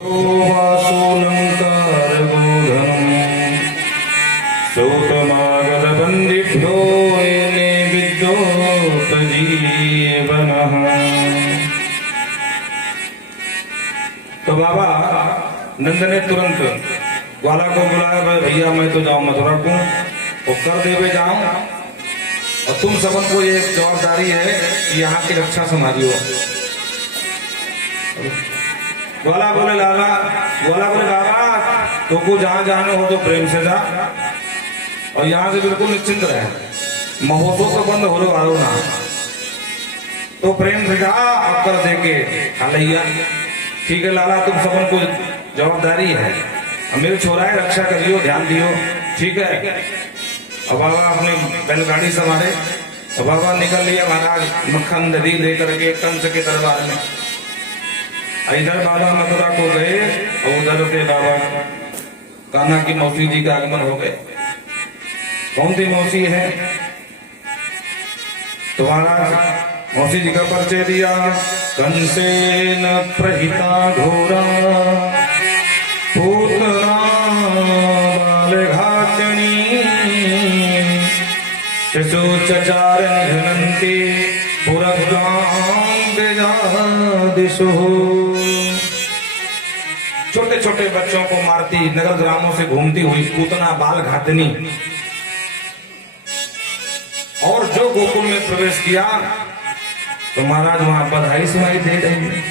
वासोऽलङ्कारबोधनम् श्रोतमागतवन्दिभ्यो येने विद्योपजीवनः। तो बाबा नंद ने तुरंत ग्वाला को बुलाया, भैया मैं तो जाऊं मथुरा को और कर देवे जाऊं, और तुम सबन को ये जवाबदारी है कि यहाँ की रक्षा संभालियो। ग्वाला बोले लाला, ग्वाला बोले बाबा तो को जहाँ जाने हो तो प्रेम से जा, और यहाँ से बिल्कुल निश्चिंत रहे, महोत्सव तो बंद हो लो ना, तो प्रेम से जा कर दे के हालैया। ठीक है लाला, तुम सबन को जवाबदारी है, मेरे छोरा है, रक्षा करियो, ध्यान दियो। ठीक है। अब बाबा अपनी बैलगाड़ी संभाले, और बाबा निकल लिया महाराज मक्खन दही लेकर के कंस के दरबार में। इधर बाबा मथुरा को गए और उधर से बाबा कान्हा की मौसी जी का आगमन हो गए। कौन सी मौसी है? तो महाराज मौसी जी का परिचय दिया। कंसेन प्रहिता घोरा पूतना बालघातनी शिशु चचार निघनन्ति पुरग्राम दिशु। छोटे छोटे बच्चों को मारती, नगर ग्रामों से घूमती हुई पूतना बाल घातनी, और जो गोकुल में प्रवेश किया तो महाराज वहां बधाई सुनाई दे रही है।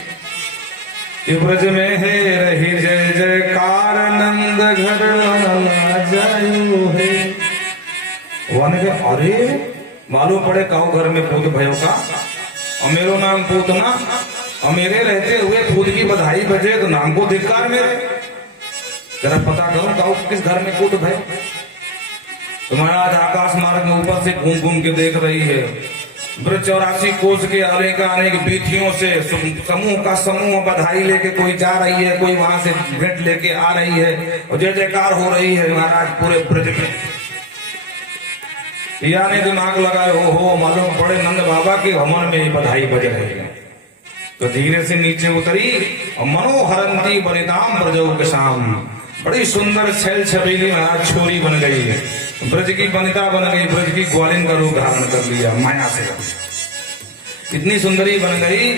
ब्रज में है रही जय जयकार, नंद घर जायो है। अरे मालूम पड़े काऊ घर में पूत भयो का, और मेरो नाम पूतना, और मेरे रहते हुए पूत की बधाई बजे तो नाम को धिक्कार मेरे। जरा पता करो काऊ किस घर में पूत भयो। तो महाराज आकाश मार्ग में ऊपर से घूम घूम के देख रही है। ब्रज 84 कोस के अनेक अनेक बीथियों से समूह का समूह बधाई लेके कोई जा रही है, कोई वहां से भेंट लेके आ रही है, और जय जयकार हो रही है महाराज पूरे ब्रज में। पिया ने दिमाग लगाए, हो मालूम पड़े नंद बाबा के हमन में बधाई बज रही है। तो धीरे से नीचे उतरी और मनोहरंती बलिदाम ब्रजो के शाम, बड़ी सुंदर छैल छबीली महाराज छोरी बन गई है, ब्रज की वनिता बन गई, ब्रज की ग्वालिन का रूप धारण कर लिया माया से। इतनी सुंदरी बन गई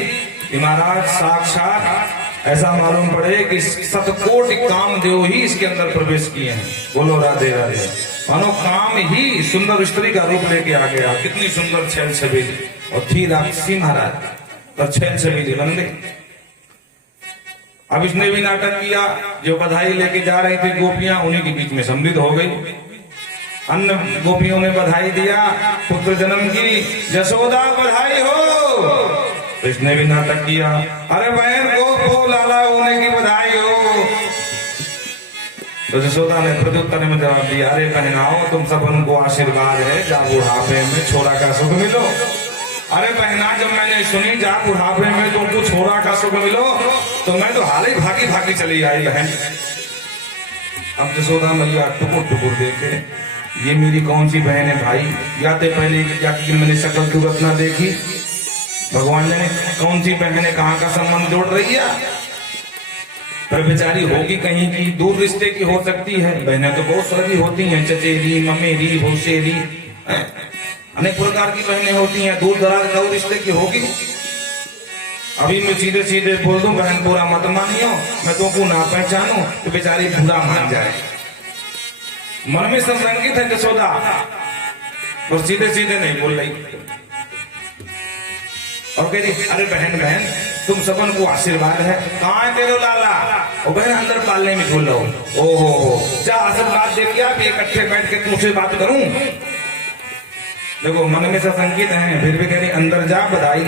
कि महाराज साक्षात ऐसा मालूम पड़े कि शतकोटि कामदेव ही इसके अंदर प्रवेश किए हैं। बोलो राधे राधे। मानो काम ही सुंदर स्त्री का रूप लेके आ गया। कितनी सुंदर छैल छबीली, और थी राक्षसी महाराज पर छैल छबीली बन गई। अब इसने भी नाटक किया, जो बधाई लेके जा रही थी गोपियां, उन्हीं के बीच में सम्मिलित हो गई। अन्य गोपियों ने बधाई दिया पुत्र जन्म की, यशोदा बधाई हो। इसने भी नाटक किया, अरे बहन को लाला होने की बधाई हो। तो यशोदा ने प्रत्युत्तर में जवाब दिया, अरे बहनाओ तुम सब उनको आशीर्वाद है, जा बुढ़ापे में छोरा का सुख मिलो। अरे बहना जब मैंने सुनी जा बुढ़ापे में तुमको छोरा का सुख मिलो, तो मैं तो हाल ही भागी भागी चली आई बहन। अब यशोदा मैया टुकुर टुकुर देखे, ये मेरी कौन सी बहन है भाई? या तो पहले क्या कि मैंने शक्ल सूरत ना देखी, भगवान ने कौन सी बहन है, कहाँ का संबंध जोड़ रही है? पर बेचारी होगी कहीं की, दूर रिश्ते की हो सकती है। बहनें तो बहुत सारी होती हैं, चचेरी, ममेरी, होशेरी, अनेक प्रकार की बहनें होती हैं, दूर दराज दूर रिश्ते की होगी। अभी मैं सीधे सीधे बोल दूं बहन बुरा मत मानियो, मैं तुमको ना पहचानू तो बेचारी बुरा मान जाए। मन में संसंगित है यशोदा, और सीधे सीधे नहीं बोल रही, और कह रही अरे बहन बहन तुम सबन को आशीर्वाद है, कहाँ है तेरे लाला? और बहन अंदर पालने में झूल रहो। ओहो जा आशीर्वाद दे के आप इकट्ठे बैठ के तुमसे बात करूं। देखो मन में संकेत है, फिर भी कह रही अंदर जा, बधाई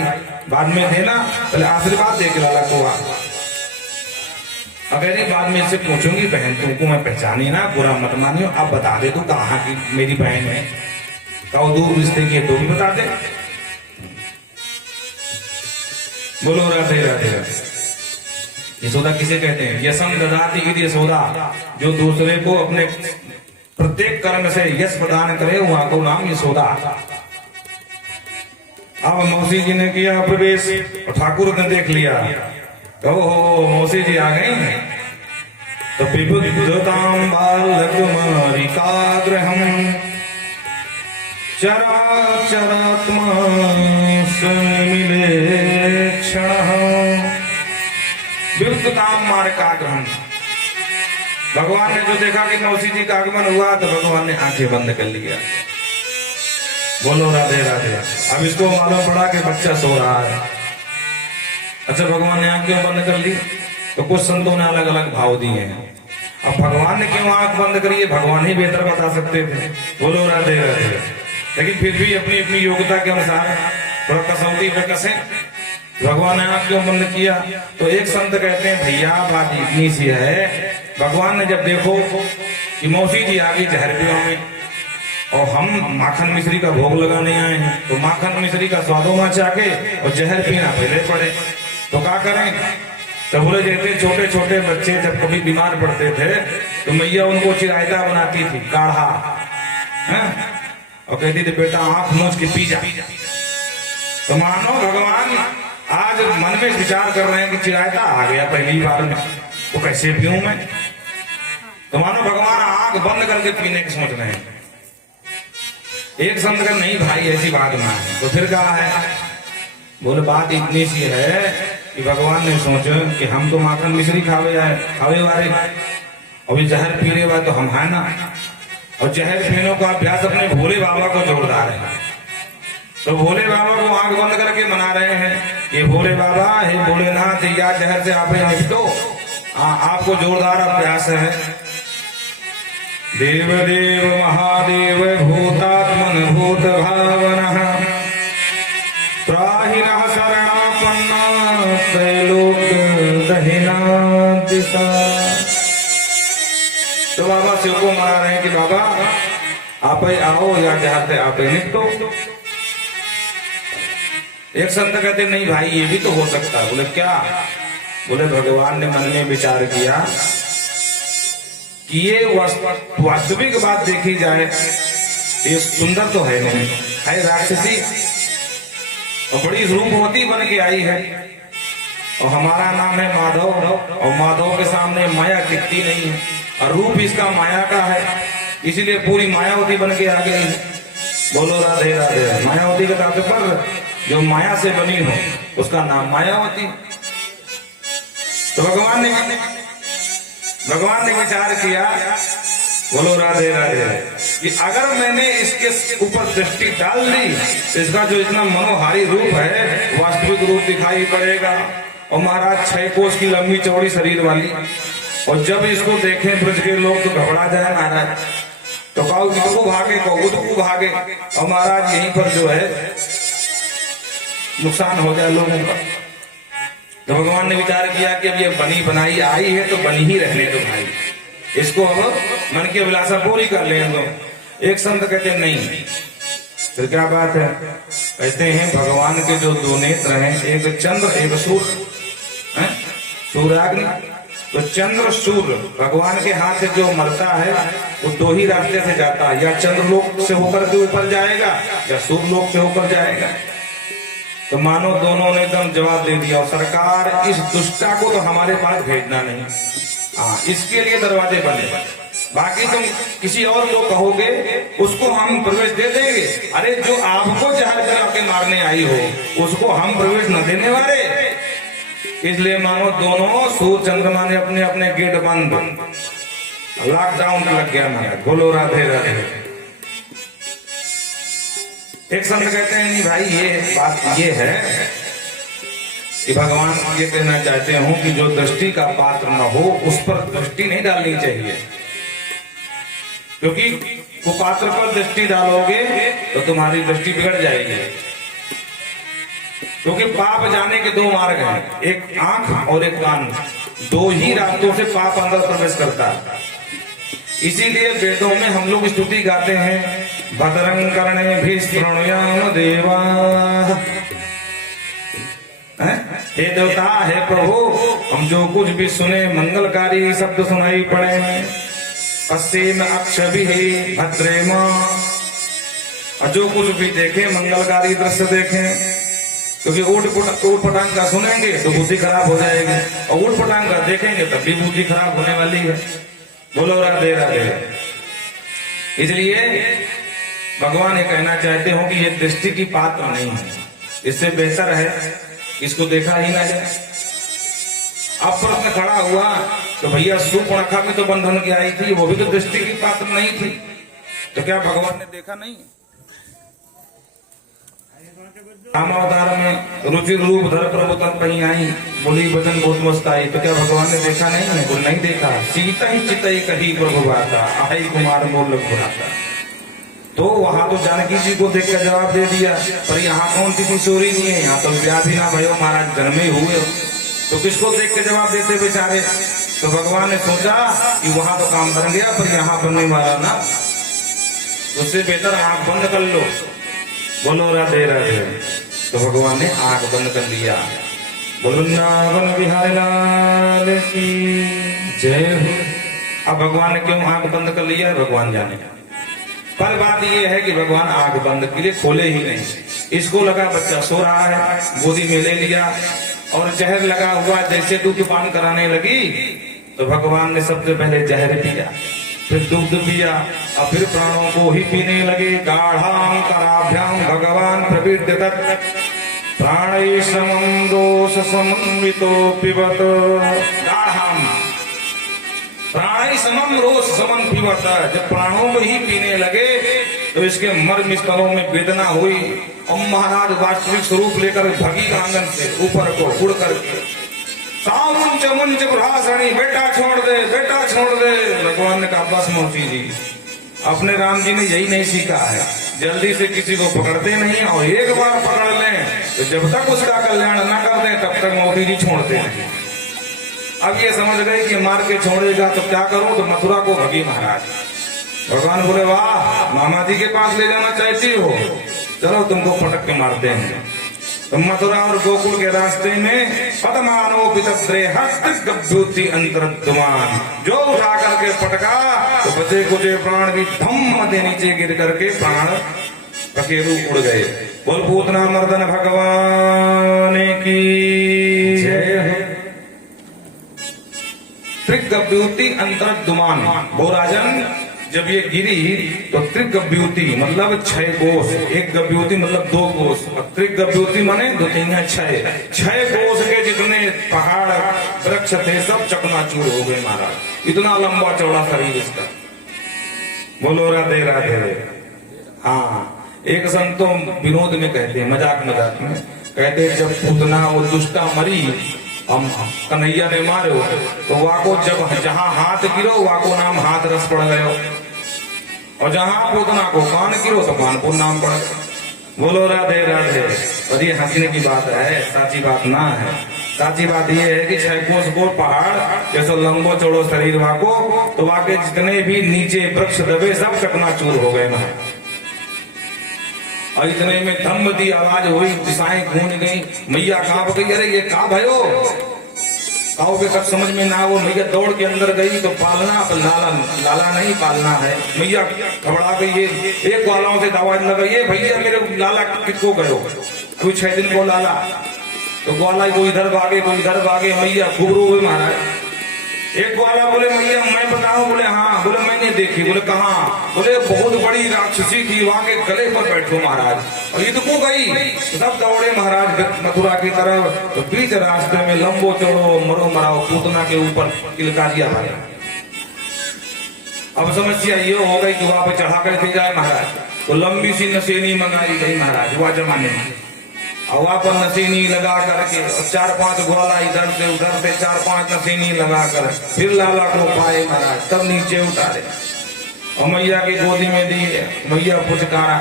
बाद में देना, पहले आशीर्वाद दे के लाला को आ। अगर ये बाद में इससे पूछूंगी बहन तुमको मैं पहचानी ना, बुरा मत मानियो, आप बता दे तू कहाँ की मेरी बहन है, कहो दूर रिश्ते की है तो भी बता दे। बोलो राधे राधे राधे। यशोदा किसे कहते हैं? यसम ददाति इति यशोदा, जो दूसरे को अपने प्रत्येक कर्म से यश प्रदान करे वहां को नाम यशोदा। अब मौसी जी ने किया प्रवेश, ठाकुर ने देख लिया, ओहो मौसी जी आ गई। तो विबुद्धतां बालकुमारिकाग्रहम् चराचरात्मा सन्निमिलेक्षणः। विबुद्धतां मार्गाग्रहम्, भगवान ने जो देखा कि मौसी जी का आगमन हुआ तो भगवान ने आंखें बंद कर लिया। बोलो राधे राधे। अब इसको मालूम पड़ा कि बच्चा सो रहा है। अच्छा, भगवान ने आंख क्यों बंद कर ली? तो कुछ संतों ने अलग अलग भाव दिए हैं। अब भगवान ने क्यों आंख बंद करी है, भगवान ही बेहतर बता सकते थे। बोलो राधे राधे। लेकिन फिर भी अपनी अपनी योग्यता के अनुसार थोड़ा कसौटी पे कसे। भगवान ने आंख क्यों बंद किया? तो एक संत कहते हैं भैया बात इतनी सी है, भगवान ने जब देखो कि मौसी जी आ गई जहर पियो में और हम माखन मिश्री का भोग लगाने आए हैं, तो माखन मिश्री का स्वादों चाके और जहर पीना पहले पड़े, तो क्या करें? तो बोले जैसे छोटे छोटे बच्चे जब कभी बीमार पड़ते थे तो मैया उनको चिरायता बनाती थी, काढ़ा है? और कहती थी बेटा आंख मूंछ के पी जा। तो मानो भगवान आज मन में विचार कर रहे हैं कि चिरायता आ गया पहली बार में, तो कैसे पीऊं मैं? तो मानो भगवान आंख बंद करके पीने की सोच रहे हैं। एक संत का नहीं भाई ऐसी बात ना है। तो फिर कहा है? बोले बात इतनी सी है कि भगवान ने सोचा कि हम तो माखन मिश्री खावे वाले, अभी जहर पीने वाले तो हम है ना, और जहर पीने का अभ्यास अपने भोले बाबा को जोरदार है। तो भोले बाबा को आंख बंद करके मना रहे हैं, ये भोले बाबा, हे भोलेनाथ, या जहर से आप निपटो, आपको जोरदार अभ्यास है। देव देव महादेव भूतात्मन भूत भावनः त्राहिनः शरणापन्ना त्रैलोक दहिना दिशा। तो बाबा शिव को मना रहे हैं कि बाबा आप ही आओ या जहां से आप ही निपटो। एक संत कहते नहीं भाई ये भी तो हो सकता है। बोले क्या? बोले भगवान ने मन में विचार किया कि ये वास्तविक बात देखी जाए, ये सुंदर तो है नहीं, है राक्षसी और बड़ी रूपवती बन के आई है, और हमारा नाम है माधव, और माधव के सामने माया टिकती नहीं है, और रूप इसका माया का है, इसीलिए पूरी मायावती बन के आ गई। बोलो राधे राधे। मायावती का तात्पर्य जो माया से बनी हो उसका नाम मायावती। तो भगवान ने विचार किया, बोलो राधे राधे, कि अगर मैंने इसके ऊपर दृष्टि डाल दी तो इसका जो इतना मनोहारी रूप है वास्तविक रूप दिखाई पड़ेगा। और महाराज 6 कोस की लंबी चौड़ी शरीर वाली, और जब इसको देखें ब्रज के लोग तो घबरा जाए महाराज, तो कहो इसको भागे, कहो उसको भागे, और महाराज यहीं पर जो है नुकसान हो जाए लोगों का। तो भगवान ने विचार किया कि अब ये बनी बनाई आई है तो बनी ही रहने दो भाई, इसको अब मन की अभिलाषा पूरी कर लेने दो। एक संत कहते नहीं, फिर क्या बात है? कहते हैं भगवान के जो 2 नेत्र हैं, एक चंद्र एक सूर्य, सूर्याग्नि। तो चंद्र सूर्य भगवान के हाथ से जो मरता है वो 2 ही रास्ते से जाता है, या चंद्र लोक से होकर के ऊपर जाएगा या सूर्य लोक से होकर जाएगा। तो मानो दोनों ने एकदम जवाब दे दिया, और सरकार इस दुष्टा को तो हमारे पास भेजना नहीं, इसके लिए दरवाजे बने, बाकी तुम किसी और को कहोगे उसको हम प्रवेश दे देंगे। अरे जो आपको जहर करा के मारने आई हो उसको हम प्रवेश न देने वाले। इसलिए मानो दोनों सूर्य चंद्रमा ने अपने अपने गेट बंद, लॉकडाउन लग गया महाराज। बोलो राधे राधे। एक संत कहते हैं नहीं भाई ये बात ये है कि भगवान ये कहना चाहते हूं कि जो दृष्टि का पात्र न हो उस पर दृष्टि नहीं डालनी चाहिए, क्योंकि वो पात्र पर दृष्टि डालोगे तो तुम्हारी दृष्टि बिगड़ जाएगी। क्योंकि पाप जाने के 2 मार्ग हैं, एक आंख और एक कान, 2 ही रास्तों से पाप अंदर प्रवेश करता है। इसीलिए वेदों में हम लोग स्तुति गाते हैं, भद्रं कर्णेभिः शृणुयाम देवा। हे देवता, हे प्रभु, हम जो कुछ भी सुने मंगलकारी शब्द सुनाई पड़े, पश्चिम अक्षभिः भद्रेम, और जो कुछ भी देखे मंगलकारी दृश्य देखें। क्योंकि ऊट पटांग का सुनेंगे तो बुद्धि खराब हो जाएगी, और ऊट पटांग का देखेंगे तब भी बुद्धि खराब होने वाली है। बोलो राधे राधे। इसलिए भगवान ये कहना चाहते हो कि ये दृष्टि की पात्र नहीं है, इससे बेहतर है इसको देखा ही ना जाए। अब प्रश्न खड़ा हुआ तो भैया सुपर्णखा भी तो बंधन की आई थी, वो भी तो दृष्टि की पात्र नहीं थी, तो क्या भगवान ने देखा नहीं? राम अवतार में रुचि रूप धर प्रभु तन कहीं आई, बोली वचन बहुत मस्त आई, तो क्या भगवान ने देखा नहीं है? बोल नहीं देखा। सीता ही चितई कही प्रभु बाता, आई कुमार मोल बुलाता। तो वहां तो जानकी जी को देख कर जवाब दे दिया, पर यहाँ कौन सी किशोरी नहीं है, यहाँ तो ब्याह भी ना भयो महाराज जन्मे हुए, तो किसको देख के जवाब देते बेचारे? तो भगवान ने सोचा कि वहां तो काम बन गया, पर यहाँ बनने वाला ना, उससे बेहतर आंख बंद कर लो। बोलो राधे राधे। तो भगवान ने आंख बंद कर लिया। बोलो वृंदावन बिहारी लाल की जय हो। अब भगवान ने क्यों आंख बंद कर लिया भगवान जाने। पर बात यह है कि भगवान आंख बंद के लिए खोले ही नहीं। इसको लगा बच्चा सो रहा है, गोदी में ले लिया और जहर लगा हुआ, जैसे दूध पान कराने लगी तो भगवान ने सबसे पहले जहर पिया, फिर दूध पिया और फिर प्राणों को ही पीने लगे। गाढ़ाम कराभ्याम भगवान प्रवृत्त प्राणै समं दोष समन्वितो पिबत। गाढ़ाम प्राणी समम रोष समन पिबत। जब प्राणों में ही पीने लगे तो इसके मर्म स्थलों में वेदना हुई और महाराज वास्तविक स्वरूप लेकर भगी आंगन से ऊपर को उड़ करके सामुंच मुंच बुढ़ासनी, बेटा छोड़ दे, बेटा छोड़ दे। भगवान ने कहा बस मौसी जी, अपने राम जी ने यही नहीं सीखा है, जल्दी से किसी को पकड़ते नहीं, और एक बार पकड़ लें तो जब तक उसका कल्याण न कर दें तब तक मौसी जी छोड़ते नहीं। अब ये समझ गए कि मार के छोड़ेगा तो क्या करूं, तो मथुरा को भगी महाराज। भगवान बोले वाह, मामा जी के पास ले जाना चाहती हो, चलो तुमको पटक के मारते हैं। तो मथुरा और गोकुल के रास्ते में पद्मानोपित गभ्युति अंतरद्युमान, जो उठा करके पटका तो बचे कुचे प्राण भी धम्म दे नीचे गिर करके प्राण पखेरु उड़ गए। बोल पूतना मर्दन भगवान की जय हो। त्रिगभ्युति अंतरद्युमान। वो राजन जब ये गिरी तो त्रिगभ्युति मतलब 6 कोस, एक गभ्युति मतलब 2 कोस, त्रिगभ्युति माने 2 3 6 कोस के जितने पहाड़ वृक्ष थे सब चकनाचूर हो गए महाराज। इतना लंबा चौड़ा शरीर इसका। बोलो राधे राधे। हाँ, एक संतो विनोद में कहते हैं, मजाक मजाक में कहते हैं, जब पूतना वो दुष्टा मरी हम कन्हैया ने मारो तो वाको जब जहां हाथ गिरो वाको नाम हाथ रस पड़ गयो, और जहां पूतना को कान गिरो तो कानपुर नाम पड़ गयो। बोलो राधे राधे। और ये हंसने की बात है, साची बात ना है। साची बात ये है कि 6 कोस को पहाड़ जैसे लंबो चौड़ो शरीर वाको, तो वाके जितने भी नीचे वृक्ष दबे सब चकनाचूर हो गए वहां। और इतने में धम्म दी आवाज हुई, दिशाएं गूंज गई, मैया कांप गई। अरे ये का भयो, काऊ के कब समझ में ना, वो मैया दौड़ के अंदर गई तो पालना लाला नहीं पालना है। मैया घबरा गई, ये एक ग्वालों से आवाज लगा, ये भैया मेरे लाला किसको गयो, कोई 6 दिन को लाला। तो ग्वाला को इधर भागे कोई इधर भागे, मैया घुघरू हुई महाराज। एक ग्वाला बोले मैया मैं बताऊं, बोले हाँ, बोले मैंने देखी, बोले कहाँ, बोले बहुत बड़ी राक्षसी थी, वहां के गले पर बैठो महाराज। और ये तो को गई, सब दौड़े महाराज मथुरा की तरफ। तो बीच रास्ते में लंबो चौड़ो मरो मराओ पूतना के ऊपर किलकारिया भाई। अब समस्या ये हो गई कि वहां पे चढ़ा कर जाए महाराज, तो लंबी सी नसेनी मंगाई गई महाराज वह जमाने में। और वहां पर नसीनी लगा करके 4-5 ग्वाला इधर से उधर से 4-5 नसीनी लगा कर फिर लाला को पाए महाराज, तब नीचे उतारे और मैया की गोदी में दिए। मैया पुचकारा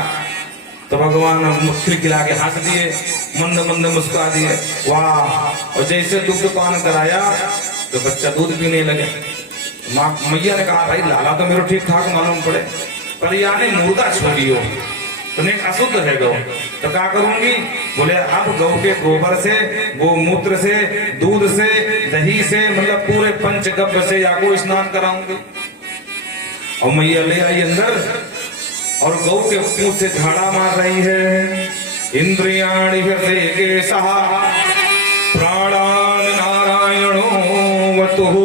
तो भगवान मुस्कुरा खिला के हंस दिए, मंद मंद मुस्कुरा दिए, वाह। और जैसे दूध पान कराया तो बच्चा दूध पीने लगे। मैया ने कहा भाई लाला तो मेरे ठीक ठाक मालूम पड़े, पर यानी मुर्दा छोड़ियो, तुम्हें अशुद्ध है गौ, तो क्या करूंगी, बोले अब गौ के गोबर से, गोमूत्र से, दूध से, दही से, मतलब पूरे पंचगव्य से या को स्नान कराऊंगी। और मैया ले आई अंदर और गौ के मुंह से झाड़ा मार रही है। इंद्रियाणि हृदयकेशः प्राणान् नारायणो वतुः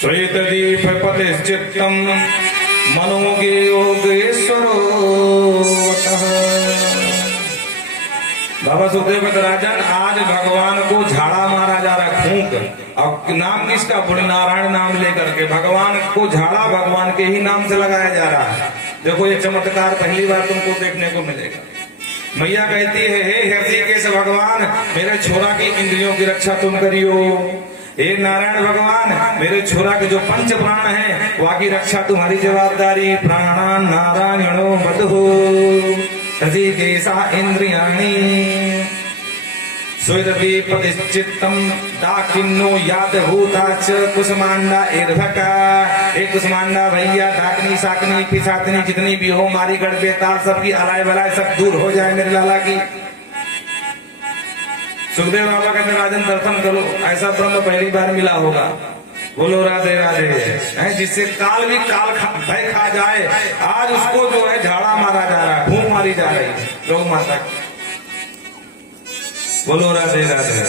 श्वेतदीपपतिश्चित्तं मनोगे योगेश्वरो वतः। बाबा सुखदेव राजन, आज भगवान को झाड़ा मारा जा रहा है, फूंक। अब नाम किसका? बुढ़ नारायण नाम लेकर के भगवान को झाड़ा भगवान के ही नाम से लगाया जा रहा है। देखो ये चमत्कार पहली बार तुमको देखने को मिलेगा। मैया कहती है, हे हृदयकेश भगवान, मेरे छोरा की इंद्रियों की रक्षा तुम करियो। हे नारायण भगवान, मेरे छोरा के जो पंच प्राण हैं वहाँ की रक्षा तुम्हारी जवाबदारी। प्राणान नारायणो वतुः हृदयकेशः इंद्रियाणि स्वेददीपतिश्चित्तं दाकिन्नो यादभूताच कुसुमांडा ईर्भका। एक कुसुमांडा भैया, डाकनी साकनी पिसातनी जितनी भी हो, मारी गढ़ बेताल सबकी अलाय बलाय सब दूर हो जाए मेरे लाला की। सुखदेव बाबा कहते राजन दर्शन करो, ऐसा ब्रह्म पहली बार मिला होगा। बोलो राधे राधे। है जिससे काल भी भय खा जाए, आज उसको जो है झाड़ा मारा जा रहा है, फूंक मारी जा रही है गौ माता की। बोलो राधे राधे।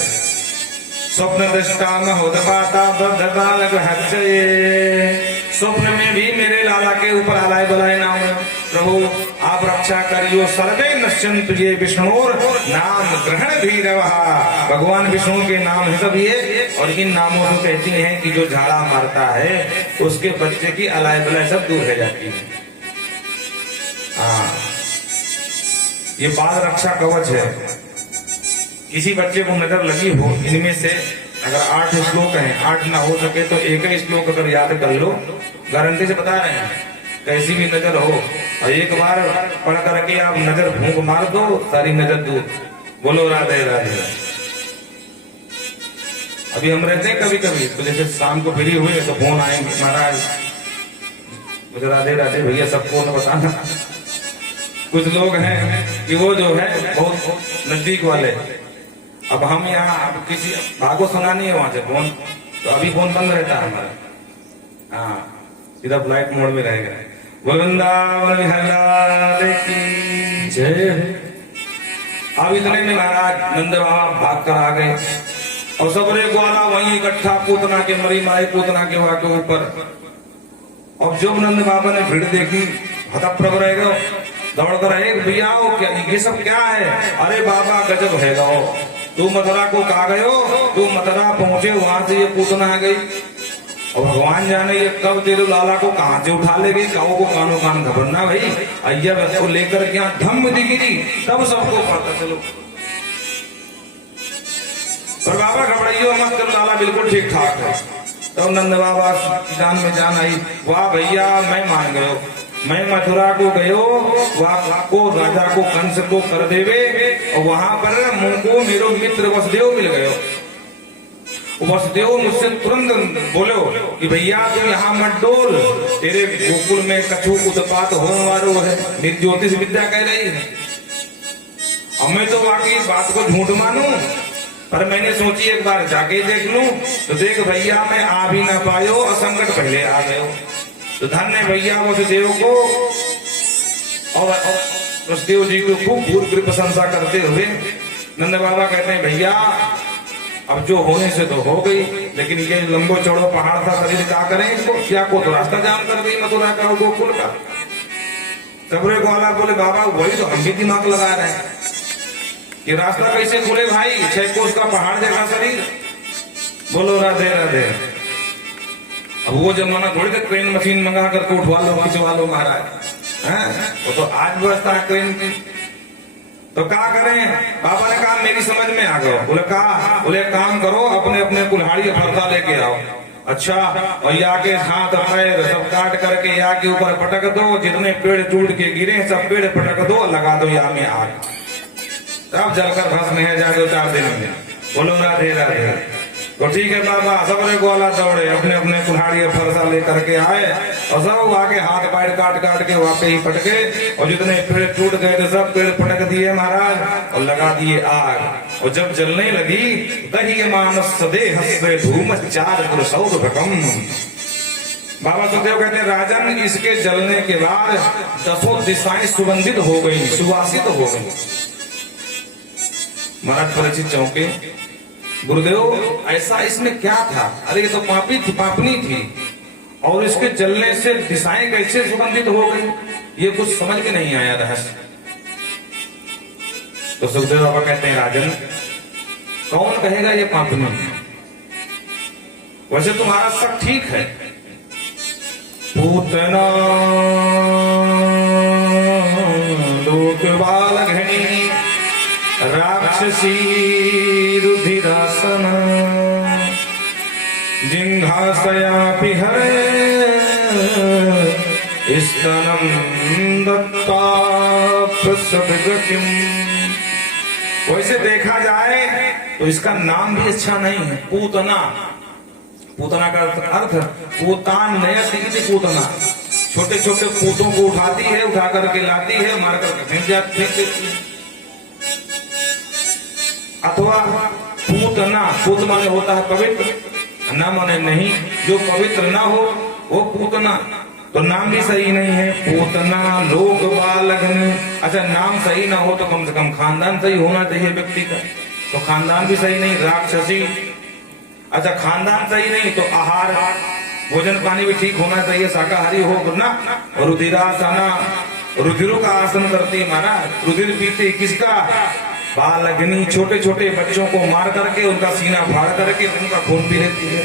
स्वप्न दृष्टा महोदपाता बद्धबालक हर्षये। स्वप्न में भी मेरे लाला के ऊपर आलाय बलाय ना हो। प्रभु आप रक्षा करियो। सर्वे नश्यन्तु ये विष्णुर नाम ग्रहण भीरवः। भगवान विष्णु के नाम है सब ये, और इन नामों को कहती हैं कि जो झाड़ा मारता है उसके बच्चे की अलाय बलाय सब दूर हो जाती है। हाँ, ये बाल रक्षा कवच है। किसी बच्चे को नजर लगी हो, इनमें से अगर 8 श्लोक हैं, 8 ना हो सके तो एक ही श्लोक अगर याद कर लो, गारंटी से बता रहे हैं, कैसी भी नजर हो और एक बार पढ़ करके आप नजर भूख मार दो, सारी नजर दूर। बोलो राधे राधे। अभी हम रहते हैं कभी कभी तो जैसे शाम को फ्री हुए तो फोन आएंगे, महाराज मुझे राधे राधे भैया सबको न बताना। कुछ लोग हैं कि वो जो है बहुत नजदीक वाले, अब हम यहाँ अब किसी भागो सुना नहीं है वहां से फोन, तो अभी फोन बंद रहता है हमारा। हाँ, सीधा फ्लाइट मोड में रहेगा। वृंदावन विहारी की जय। अब इतने में महाराज नंद बाबा भाग कर आ गए और सबरे ग्वाला वहीं इकट्ठा पूतना के मरी माए पूतना के वहां के ऊपर। अब जब नंद बाबा ने भीड़ देखी हतप्रभ रह गए, दौड़ कर एक भैया क्या ये सब क्या है? अरे बाबा गजब है गाओ, तू मथुरा को कहा गयो, तू मथुरा पहुंचे वहां से ये पूतना आ गई और भगवान जाने ये कब तेरे लाला को कहां से उठा ले गई। काओ को कानो कान घबरना भाई, अय्या को लेकर क्या धम्म दिगिरी, तब सबको पता चलो। पर बाबा घबराइयो मत, तेरे लाला बिल्कुल ठीक ठाक है। तो नंद बाबा जान में जान आई, वाह भैया मैं मान गयो, मैं मथुरा को गयो, वहां को राजा को कंस को कर देवे और वहां पर मुझको मेरो मित्र वसुदेव मिल गयो। वसुदेव मुझसे तुरंत बोलो कि भैया तुम यहाँ मत डोल, तेरे गोकुल में कछु उत्पात होने वालो है, मेरी ज्योतिष विद्या कह रही है। अब मैं तो वाकई बात को झूठ मानू, पर मैंने सोची एक बार जाके देख लूं, तो देख भैया मैं आ भी ना पायो और संकट पहले आ गयो। तो धन्य भैया वसुदेव को और वसुदेव जी को खूब भूत प्रशंसा करते हुए नंद बाबा कहते हैं भैया अब जो होने से तो हो गई, लेकिन ये लंबो चौड़ो पहाड़ था, शरीर क्या करें इसको, क्या को तो रास्ता जाम कर गई मथुरा का गोकुल का। सबरे ग्वाला बोले बाबा वही तो हम भी दिमाग लगा रहे हैं कि रास्ता कैसे खुले भाई, 6 कोस का पहाड़ जैसा शरीर। बोलो राधे राधे। अब वो जमाना थोड़ी था क्रेन मशीन मंगा करके उठवा लो खिंचवा लो महाराज, हैं? वो तो आज व्यवस्था है क्रेन की। तो क्या करें? बाबा ने कहा मेरी समझ में आ गया। बोले काम करो, अपने अपने कुल्हाड़ी फरसा लेके आओ। अच्छा, और या के हाथ पैर सब काट करके या के ऊपर पटक दो, जितने पेड़ टूट के गिरे सब पेड़ पटक दो, लगा दो या में आग, तब जलकर भस्म है जा 2-4 दिन में। बोलो राधे राधे। तो ठीक है बाबा, सबरे ग्वाला दौड़े, अपने अपने कुल्हाड़ी फरसा लेकर के आए और सब आके हाथ पैर काट काट के वहां पे ही पटके, और जितने पेड़ टूट गए थे सब पेड़ पटक दिए महाराज और लगा दिए आग। और जब जलने लगी दही मानस देह धूम 4 कुलसौरभकम। बाबा सुखदेव कहते हैं राजन इसके जलने के बाद 10 दिशाएं सुगंधित हो गई, सुवासित हो गई। महाराज परीक्षित चौंके, गुरुदेव ऐसा इसमें क्या था? अरे ये तो पापी थी, पापनी थी, और इसके जलने से दिशाएं कैसे सुगंधित हो गई? ये कुछ समझ में नहीं आया रहस्य। तो सुखदेव बाबा कहते हैं राजन कौन कहेगा ये पापनी है? वैसे तुम्हारा शक ठीक है। पूतना लोकबालघनी राक्षसी रुधिरासन जिंघासयापि हरे स्तनम दत्ता प्रसवगतिम। वैसे देखा जाए तो इसका नाम भी अच्छा नहीं है, पूतना। पूतना का अर्थ पूतान नयति इति पूतना, छोटे छोटे पूतों को उठाती है, उठा करके लाती है, मार करके फेंक देती है। अथवा पूतना, पूत माने होता है पवित्र, न माने नहीं, जो पवित्र ना हो वो पूतना। तो नाम भी सही नहीं है, पूतना लोक बालघन। अच्छा नाम सही ना हो तो कम से कम खानदान सही होना चाहिए व्यक्ति का, तो खानदान भी सही नहीं, राक्षसी। अच्छा खानदान सही नहीं तो आहार भोजन पानी भी ठीक होना चाहिए, शाकाहारी हो ना। रुधिरासना, रुधिरों का आसन करती है महाराज, रुधिर पीते किसका? बालघनी, छोटे छोटे बच्चों को मार करके उनका सीना फाड़ करके उनका खून पी लेती है।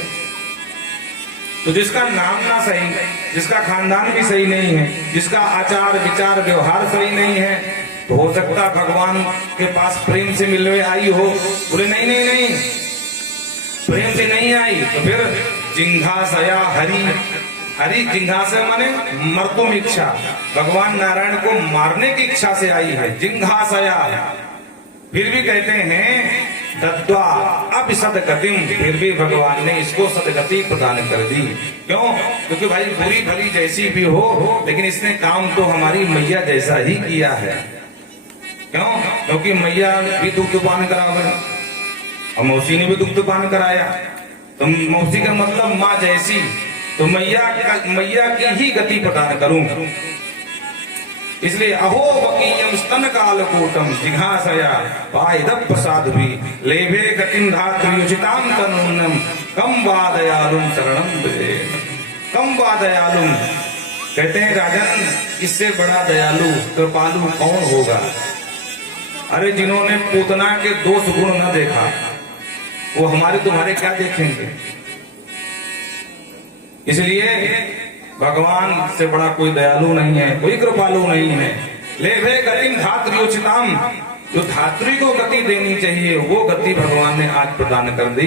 तो जिसका नाम ना सही, जिसका खानदान भी सही नहीं है, जिसका आचार विचार व्यवहार सही नहीं है, तो हो सकता भगवान के पास प्रेम से मिलने आई हो। बोले नहीं नहीं नहीं, प्रेम से नहीं आई तो फिर जिंघासया हरि, हरि जिंघासया माने मर्तुम इच्छा, भगवान नारायण को मारने की इच्छा से आई है, जिंघासया। फिर भी कहते हैं दत्वा अब सदगतिम, फिर भी भगवान ने इसको सदगति प्रदान कर दी। क्यों? क्योंकि भाई बुरी भली जैसी भी हो, लेकिन इसने काम तो हमारी मैया जैसा ही किया है। क्यों? क्योंकि मैया भी दुग्धपान करावे और मौसी ने भी दुग्धपान कराया, तो मौसी का मतलब माँ जैसी, तो मैया की ही गति प्रदान करूं। इसलिए अहो वकीयम स्तन कालकूटम जिघासया पायद प्रसाद भी लेभे गतिम धात्रियोचिताम तनुन्नम कम वादयालुम शरणम ब्रे। कम वादयालुम कहते हैं राजन इससे बड़ा दयालु कृपालु कौन होगा? अरे जिन्होंने पूतना के दोष गुण न देखा वो हमारे तुम्हारे क्या देखेंगे? इसलिए भगवान से बड़ा कोई दयालु नहीं है, कोई कृपालु नहीं है। लेभे गतिम धात्रियोचिताम, जो धात्री को गति देनी चाहिए वो गति भगवान ने आज प्रदान कर दी।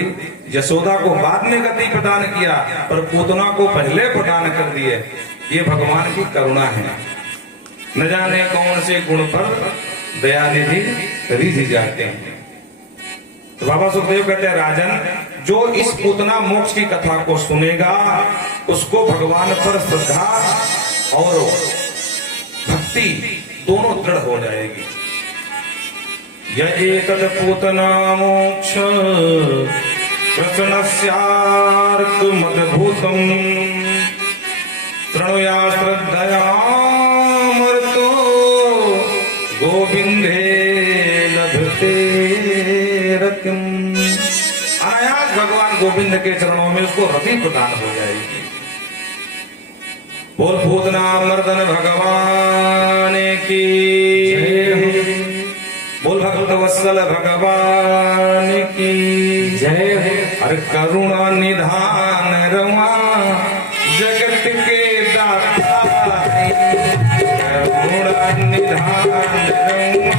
यशोदा को बाद में गति प्रदान किया, पर पूतना को पहले प्रदान कर दिए। ये भगवान की करुणा है। न जाने कौन से गुण पर दयानिधि रिझ जाते हैं। तो बाबा सुखदेव कहते हैं राजन जो इस पूतना मोक्ष की कथा को सुनेगा उसको भगवान पर श्रद्धा और भक्ति दोनों दृढ़ हो जाएगी। यह एतद पूतना मोक्ष प्रश्नस्यार्कमद्भुतम् शृणुया श्रद्धया मर्तो गोविंदे लभते रतिम्। अनायास भगवान गोविंद के चरणों में उसको रति प्रदान हो जाएगी। बोल पूतना मर्दन भगवान की, बोल भक्त वत्सल भगवान की जय। हर करुणा निधान रवा जगत के दाता, करुणा निधान रवा